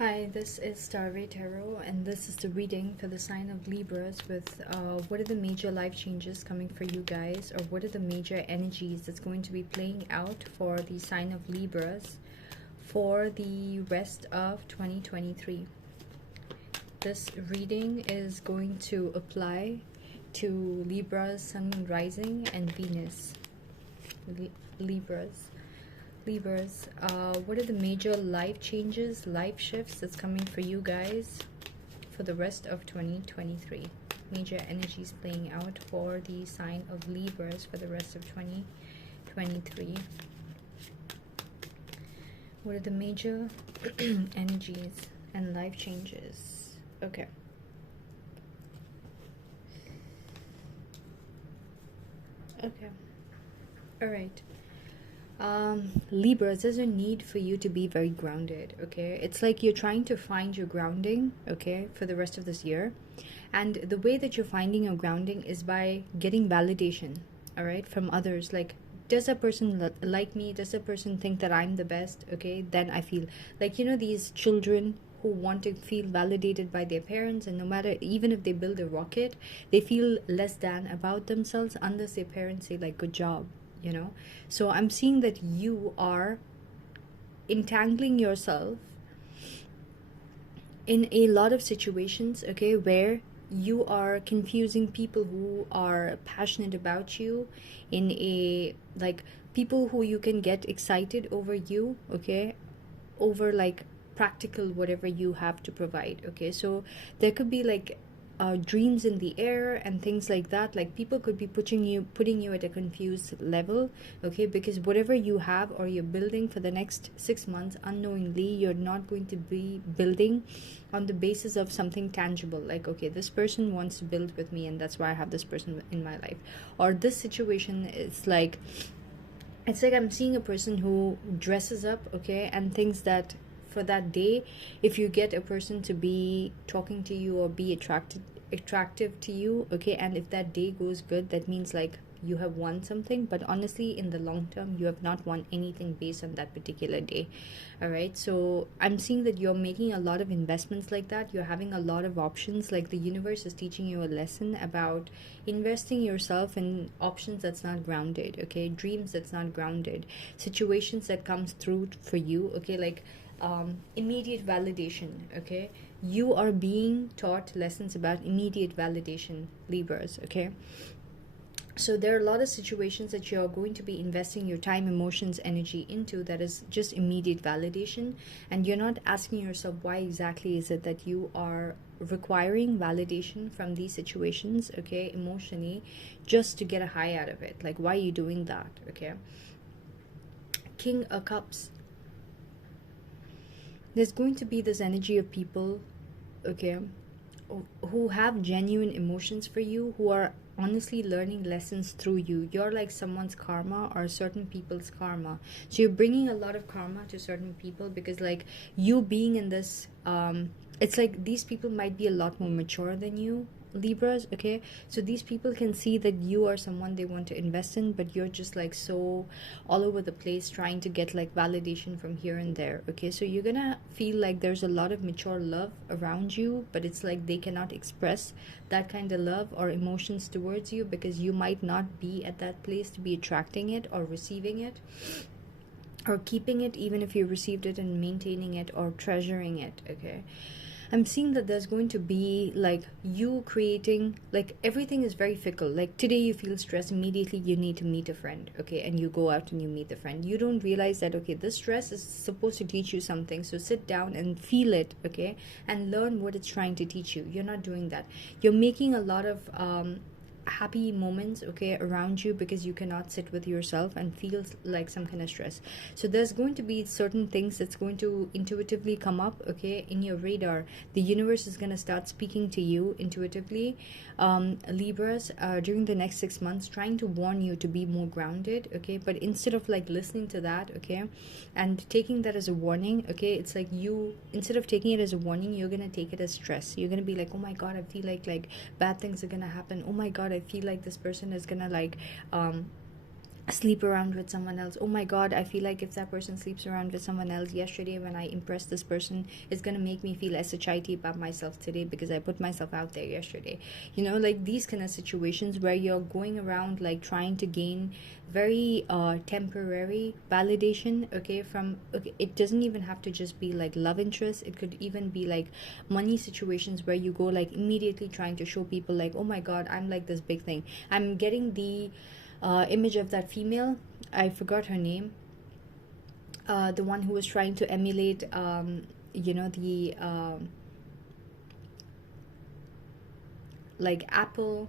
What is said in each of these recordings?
Hi, this is Starry Tarot, and this is the reading for the sign of Libras with what are the major life changes coming for you guys, or what are the major energies that's going to be playing out for the sign of Libras for the rest of 2023. This reading is going to apply to Libras, Sun, Moon, Rising, and Venus. Libras, what are the major life changes, life shifts that's coming for you guys for the rest of 2023? Major energies playing out for the sign of Libras for the rest of 2023. What are the major energies and life changes? Okay. Okay. All right. Libras, there's a need for you to be very grounded, okay? It's like you're trying to find your grounding, okay, for the rest of this year. And the way that you're finding your grounding is by getting validation, all right, from others. Like, does a person like me? Does a person think that I'm the best? Okay, then I feel like, you know, these children who want to feel validated by their parents, and no matter, even if they build a rocket, they feel less than about themselves unless their parents say like, good job, you know. So I'm seeing that you are entangling yourself in a lot of situations, okay, where you are confusing people who are passionate about you in a, like, people who you can get excited over you, okay, over like practical whatever you have to provide, okay. So there could be like dreams in the air and things like that. Like, people could be putting you at a confused level, okay, because whatever you have or you're building for the next 6 months, unknowingly you're not going to be building on the basis of something tangible, like, okay, this person wants to build with me and that's why I have this person in my life. Or this situation is like, it's like I'm seeing a person who dresses up, okay, and thinks that for that day, if you get a person to be talking to you or be attractive to you, okay, and if that day goes good, that means like you have won something. But honestly, in the long term, you have not won anything based on that particular day. All right, so I'm seeing that you're making a lot of investments like that. You're having a lot of options. Like, the universe is teaching you a lesson about investing yourself in options that's not grounded, okay, dreams that's not grounded, situations that comes through for you, okay, like immediate validation, okay. You are being taught lessons about immediate validation, Libras, okay. So there are a lot of situations that you're going to be investing your time, emotions, energy into that is just immediate validation, and you're not asking yourself why exactly is it that you are requiring validation from these situations, okay, emotionally, just to get a high out of it. Like, why are you doing that, okay. King of Cups, there's going to be this energy of people, okay, who have genuine emotions for you, who are honestly learning lessons through you. You're like someone's karma or certain people's karma. So you're bringing a lot of karma to certain people, because like you being in this, it's like these people might be a lot more mature than you, Libras, okay. So these people can see that you are someone they want to invest in, but you're just like so all over the place trying to get like validation from here and there, okay. So you're gonna feel like there's a lot of mature love around you, but it's like they cannot express that kind of love or emotions towards you, because you might not be at that place to be attracting it or receiving it or keeping it, even if you received it, and maintaining it or treasuring it, okay. I'm seeing that there's going to be like you creating, like, everything is very fickle. Like, today you feel stressed, immediately you need to meet a friend, okay, and you go out and you meet a friend. You don't realize that, okay, this stress is supposed to teach you something, so sit down and feel it, okay, and learn what it's trying to teach you. You're not doing that. You're making a lot of happy moments, okay, around you, because you cannot sit with yourself and feel like some kind of stress. So there's going to be certain things that's going to intuitively come up, okay, in your radar. The universe is going to start speaking to you intuitively, Libras, during the next 6 months, trying to warn you to be more grounded, okay. But instead of like listening to that, okay, and taking that as a warning, okay, it's like you, instead of taking it as a warning, you're going to take it as stress. You're going to be like, oh my god, I feel like bad things are going to happen. Oh my god, I feel like this person is going to like sleep around with someone else. Oh my god, I feel like if that person sleeps around with someone else yesterday when I impressed this person, it's gonna make me feel shit about myself today because I put myself out there yesterday. Like these kind of situations where you're going around like trying to gain very temporary validation, okay, from, okay, it doesn't even have to just be like love interest. It could even be like money situations where you go like immediately trying to show people like, oh my god, I'm like this big thing. I'm getting the image of that female. I forgot her name. The one who was trying to emulate, the like Apple,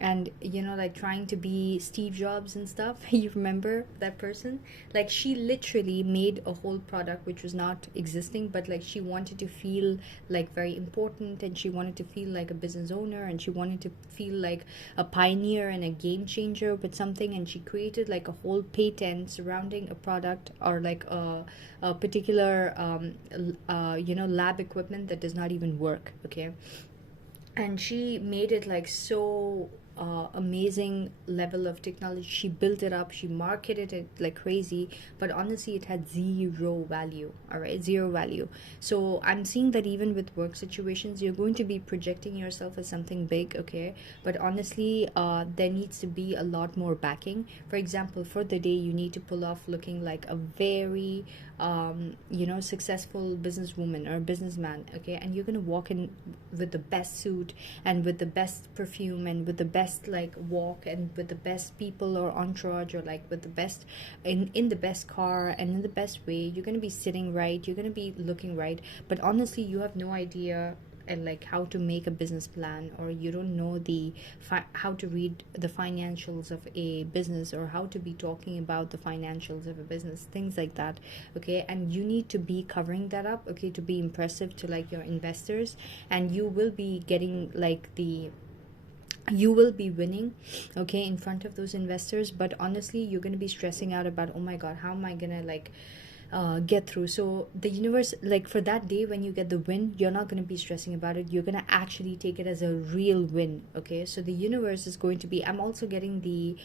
and like trying to be Steve Jobs and stuff. You remember that person? Like she literally made a whole product which was not existing, but like she wanted to feel like very important, and she wanted to feel like a business owner, and she wanted to feel like a pioneer and a game changer with something, and she created like a whole patent surrounding a product, or like a particular lab equipment that does not even work, okay. And she made it like so amazing level of technology. She built it up, she marketed it like crazy, but honestly it had zero value. All right, zero value. So I'm seeing that even with work situations, you're going to be projecting yourself as something big, okay, but honestly there needs to be a lot more backing. For example, for the day you need to pull off looking like a very successful businesswoman or businessman, okay, and you're gonna walk in with the best suit and with the best perfume and with the best like walk and with the best people or entourage, or like with the best in the best car and in the best way. You're gonna be sitting right, you're gonna be looking right, but honestly you have no idea and like how to make a business plan, or you don't know the how to read the financials of a business, or how to be talking about the financials of a business, things like that, okay. And you need to be covering that up, okay, to be impressive to like your investors, and you will be getting like the you will be winning, okay, in front of those investors. But honestly you're going to be stressing out about, oh my god, how am I going to like get through. So the universe, like for that day when you get the win, you're not going to be stressing about it, you're going to actually take it as a real win, okay. So the universe is going to be, I'm also getting the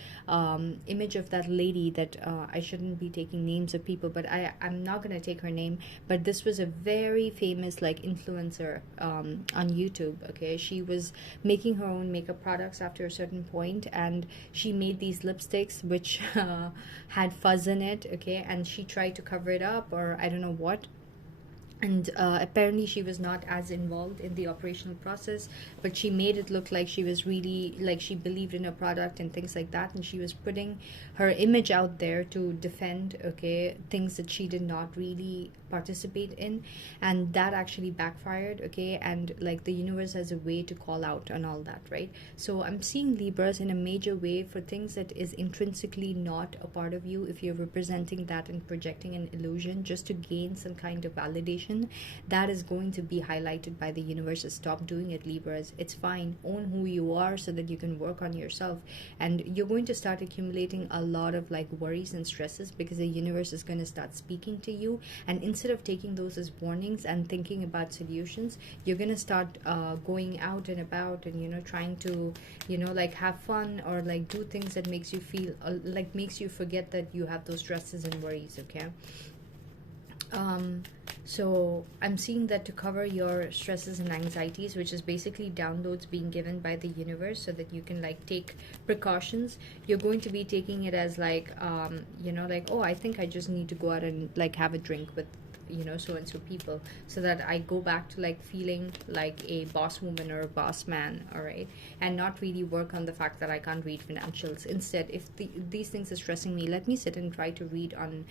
image of that lady that I shouldn't be taking names of people, but I'm not going to take her name, but this was a very famous like influencer on YouTube, okay. She was making her own makeup products after a certain point, and she made these lipsticks which had fuzz in it, okay, and she tried to cover it up, or I don't know what. And apparently she was not as involved in the operational process, but she made it look like she was really like she believed in her product and things like that, and she was putting her image out there to defend, okay, things that she did not really participate in, and that actually backfired, okay. And like the universe has a way to call out on all that, right? So I'm seeing Libras in a major way for things that is intrinsically not a part of you. If you're representing that and projecting an illusion just to gain some kind of validation, that is going to be highlighted by the universe. Stop doing it, Libras. It's fine. Own who you are so that you can work on yourself, and you're going to start accumulating a lot of like worries and stresses, because the universe is going to start speaking to you, and instead of taking those as warnings and thinking about solutions, you're going to start going out and about, and trying to like have fun, or like do things that makes you feel like makes you forget that you have those stresses and worries, okay. So I'm seeing that to cover your stresses and anxieties, which is basically downloads being given by the universe so that you can like take precautions, you're going to be taking it as like like, oh, I think I just need to go out and like have a drink with so and so people, so that I go back to like feeling like a boss woman or a boss man, all right, and not really work on the fact that I can't read financials. Instead, if these things are stressing me, let me sit and try to read on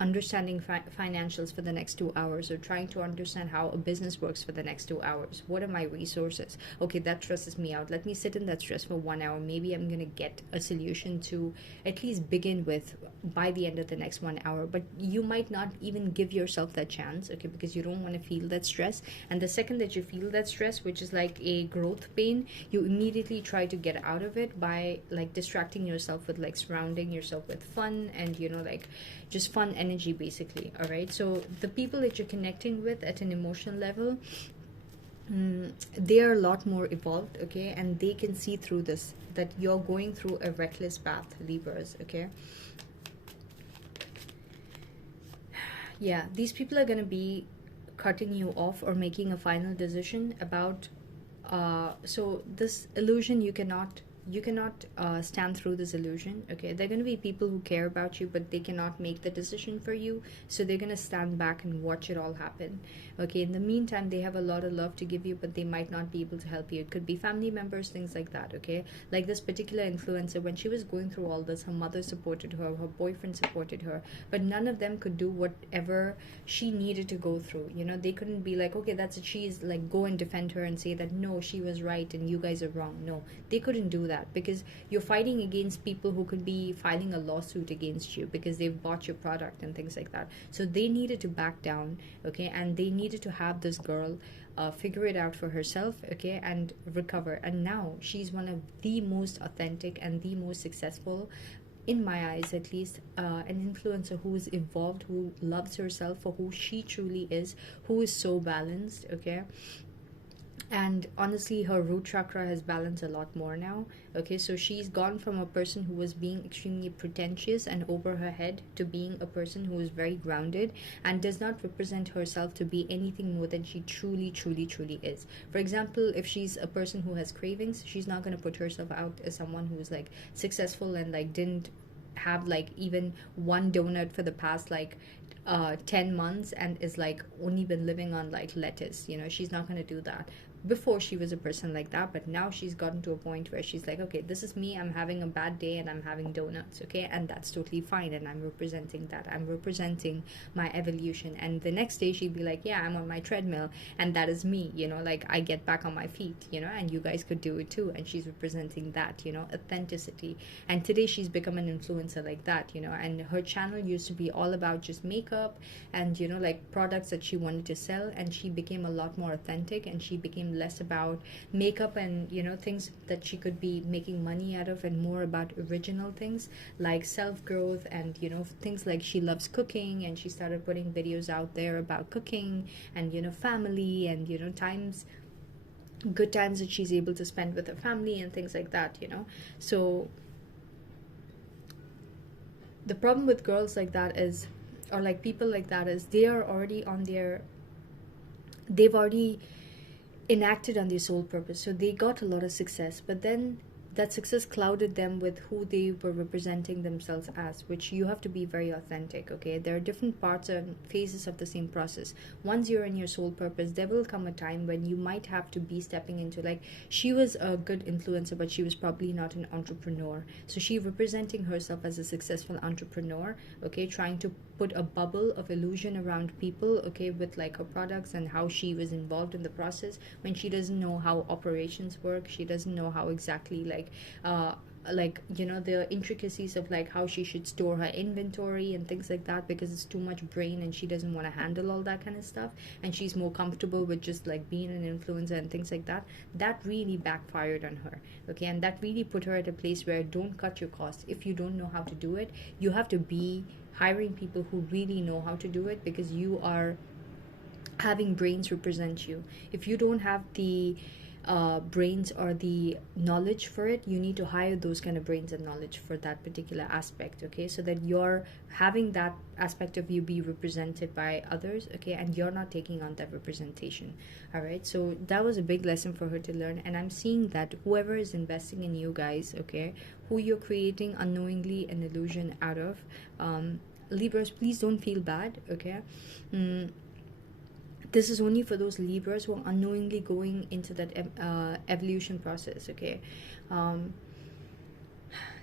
understanding financials for the next 2 hours, or trying to understand how a business works for the next 2 hours. What are my resources? Okay, that stresses me out. Let me sit in that stress for 1 hour. Maybe I'm gonna get a solution to at least begin with by the end of the next 1 hour. But you might not even give yourself that chance, okay, because you don't want to feel that stress. And the second that you feel that stress, which is like a growth pain, you immediately try to get out of it by like distracting yourself with like surrounding yourself with fun and like just fun energy, basically. All right, so the people that you're connecting with at an emotional level, they are a lot more evolved, okay, and they can see through this, that you're going through a reckless path, Libras, okay. Yeah, these people are going to be cutting you off or making a final decision about so this illusion, you cannot stand through this illusion, okay. They're going to be people who care about you, but they cannot make the decision for you, so they're going to stand back and watch it all happen, okay. In the meantime, they have a lot of love to give you, but they might not be able to help you. It could be family members, things like that, okay. Like this particular influencer, when she was going through all this, her mother supported her, her boyfriend supported her, but none of them could do whatever she needed to go through. They couldn't be like, okay, that's it, she's like, go and defend her and say that no, she was right and you guys are wrong. No, they couldn't do that, because you're fighting against people who could be filing a lawsuit against you because they've bought your product and things like that. So they needed to back down, okay, and they needed to have this girl figure it out for herself, okay, and recover. And now she's one of the most authentic and the most successful, in my eyes at least, an influencer who is evolved, who loves herself for who she truly is, who is so balanced, okay. And honestly, her root chakra has balanced a lot more now, okay. So she's gone from a person who was being extremely pretentious and over her head to being a person who is very grounded and does not represent herself to be anything more than she truly truly truly is. For example, if she's a person who has cravings, she's not going to put herself out as someone who's like successful and like didn't have like even one donut for the past like 10 months and is like only been living on like lettuce. She's not going to do that. Before, she was a person like that, but now she's gotten to a point where she's like, okay, this is me, I'm having a bad day and I'm having donuts, okay, and that's totally fine, and I'm representing that, I'm representing my evolution. And the next day she'd be like, yeah, I'm on my treadmill, and that is me, like I get back on my feet, and you guys could do it too. And she's representing that, authenticity. And today she's become an influencer like that, and her channel used to be all about just makeup and like products that she wanted to sell, and she became a lot more authentic, and she became less about makeup and things that she could be making money out of, and more about original things like self-growth and things like she loves cooking, and she started putting videos out there about cooking and family and times, good times that she's able to spend with her family and things like that. So the problem with girls like that is, or like people like that, is they are already on their, they've already enacted on their sole purpose. So they got a lot of success, but then that success clouded them with who they were representing themselves as, which you have to be very authentic, okay. There are different parts and phases of the same process. Once you're in your sole purpose, there will come a time when you might have to be stepping into, like, she was a good influencer, but she was probably not an entrepreneur. So she representing herself as a successful entrepreneur, okay, trying to put a bubble of illusion around people, okay, with like her products and how she was involved in the process, when she doesn't know how operations work. She doesn't know how exactly the intricacies of like how she should store her inventory and things like that, because it's too much brain and she doesn't want to handle all that kind of stuff, and she's more comfortable with just like being an influencer and things like that. That really backfired on her, okay, and that really put her at a place where, don't cut your costs. If you don't know how to do it, you have to be hiring people who really know how to do it, because you are having brains represent you. If you don't have the brains or the knowledge for it, you need to hire those kind of brains and knowledge for that particular aspect, okay, so that you're having that aspect of you be represented by others, okay, and you're not taking on that representation. All right, so that was a big lesson for her to learn, and I'm seeing that whoever is investing in you guys, okay, who you're creating unknowingly an illusion out of, Libras, please don't feel bad, okay. This is only for those Libras who are unknowingly going into that evolution process, okay. um,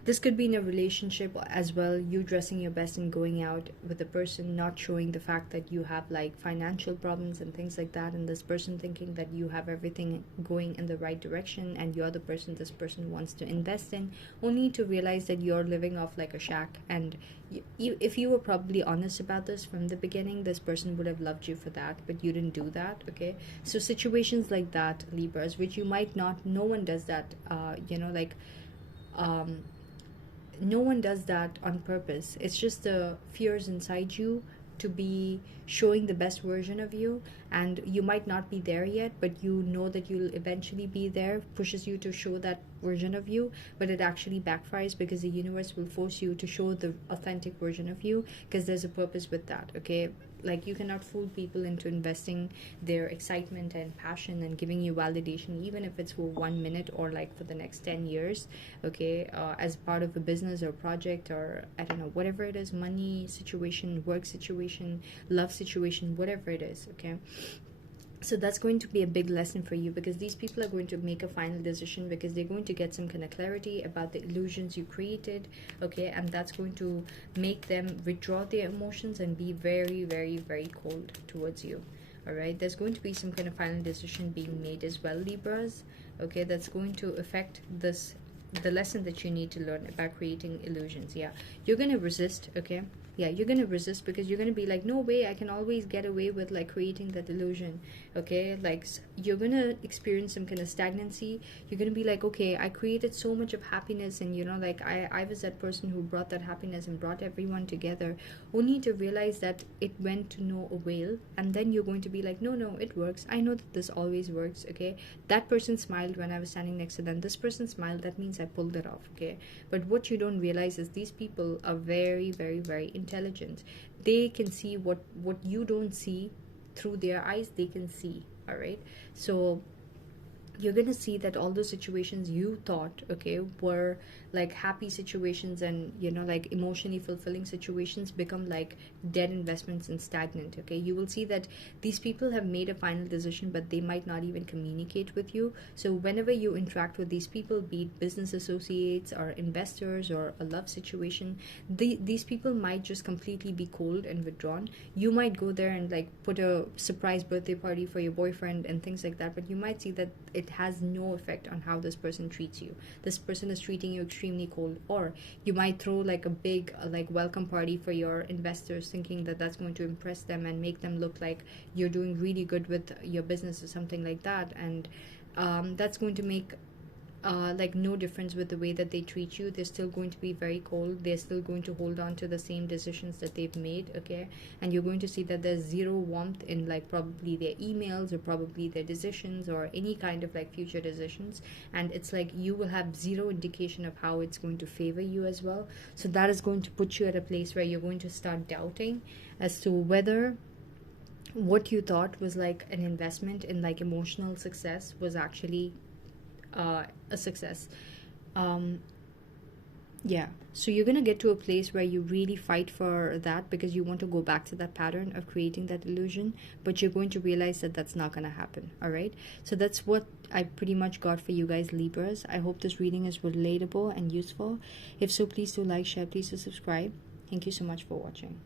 this could be in a relationship as well, you dressing your best and going out with a person, not showing the fact that you have like financial problems and things like that, and this person thinking that you have everything going in the right direction and you're the person this person wants to invest in, only to realize that you're living off like a shack. And if you were probably honest about this from the beginning, this person would have loved you for that, but you didn't do that, okay. So situations like that, Libras, which you might not, no one does that, no one does that on purpose. It's just the fears inside you to be showing the best version of you, and you might not be there yet, but you know that you'll eventually be there, pushes you to show that version of you, but it actually backfires because the universe will force you to show the authentic version of you, because there's a purpose with that. Okay, like you cannot fool people into investing their excitement and passion and giving you validation, even if it's for 1 minute or like for the next 10 years. Okay, as part of a business or project, or I don't know, whatever it is, money situation, work situation, love situation, whatever it is. Okay, so that's going to be a big lesson for you, because these people are going to make a final decision, because they're going to get some kind of clarity about the illusions you created. Okay, and that's going to make them withdraw their emotions and be very, very, very cold towards you. All right, there's going to be some kind of final decision being made as well, Libras. Okay, that's going to affect this, the lesson that you need to learn about creating illusions. Yeah, you're gonna resist. Okay, yeah, you're gonna resist, because you're gonna be like, no way, I can always get away with like creating that illusion. Okay, like you're gonna experience some kind of stagnancy. You're gonna be like, okay, I created so much of happiness, and you know, like I was that person who brought that happiness and brought everyone together, only to realize that it went to no avail. And then you're going to be like, no, no, it works, I know that this always works. Okay, that person smiled when I was standing next to them, this person smiled, that means I pulled it off. Okay, but what you don't realize is these people are very, very, very intelligent. They can see what you don't see. Through their eyes they can see. All right, so you're gonna see that all those situations you thought, okay, were like happy situations and, you know, like emotionally fulfilling situations, become like dead investments and stagnant. Okay, you will see that these people have made a final decision, but they might not even communicate with you. So whenever you interact with these people, be it business associates or investors or a love situation, these people might just completely be cold and withdrawn. You might go there and like put a surprise birthday party for your boyfriend and things like that, but you might see that it has no effect on how this person treats you. This person is treating you extremely cold. Or you might throw like a big like welcome party for your investors, thinking that that's going to impress them and make them look like you're doing really good with your business or something like that. And that's going to make like no difference with the way that they treat you. They're still going to be very cold. They're still going to hold on to the same decisions that they've made. Okay, and you're going to see that there's zero warmth in like probably their emails or probably their decisions or any kind of like future decisions. And it's like you will have zero indication of how it's going to favor you as well. So that is going to put you at a place where you're going to start doubting as to whether what you thought was like an investment in like emotional success was actually a success. um yeah, so you're gonna get to a place where you really fight for that, because you want to go back to that pattern of creating that illusion, but you're going to realize that that's not gonna happen. All right, so that's what I pretty much got for you guys, Libras. I hope this reading is relatable and useful. If so, please do like, share, please do subscribe. Thank you so much for watching.